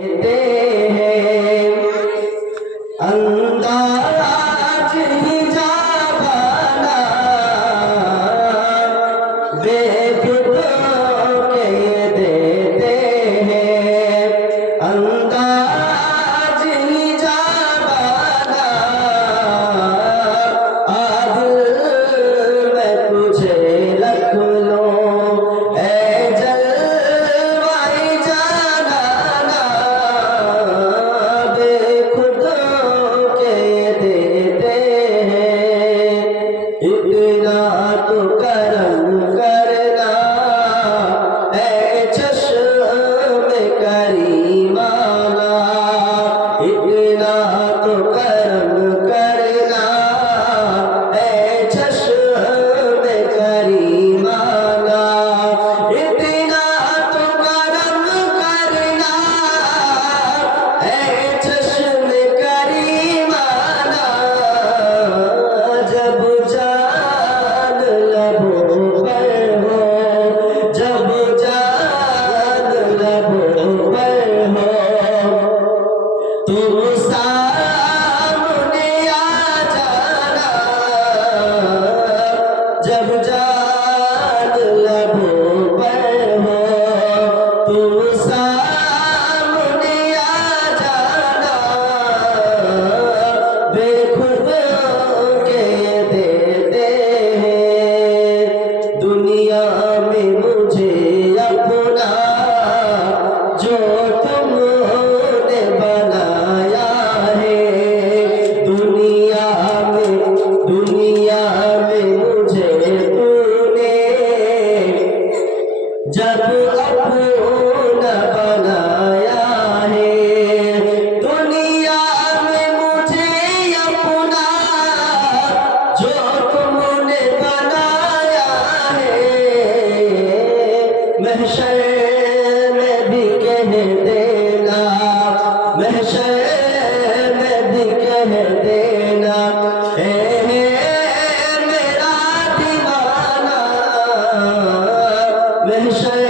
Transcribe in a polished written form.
देते हैं अंदाज ही जावाना बेखुदों के देते हैं अंदाज ही जावाना आज मैं तुझे रख लूं ऐ जलवाई जाना बेखुदों के देते हैं इतना तो करम करना ऐ चश्मे करीमाना इतना तो करम करना ऐ चश्मे करीमाना इतना तो करम करना ऐ चश्मे करीमाना जब जान लबों पर हो जब जान लबों पर हो तुम सामने आ जाना जब जान लबों पर हो तुम सामने आ जाना बेखुदों के देते हैं दुनिया में मुझे अपना जो तुमने बनाया है दुनिया में मुझे तूने जब अपना बनाया है दुनिया में मुझे अपना जो तुमने बनाया है महशर में भी कह देना महशर में भी कह देना मेरा दीवाना महशर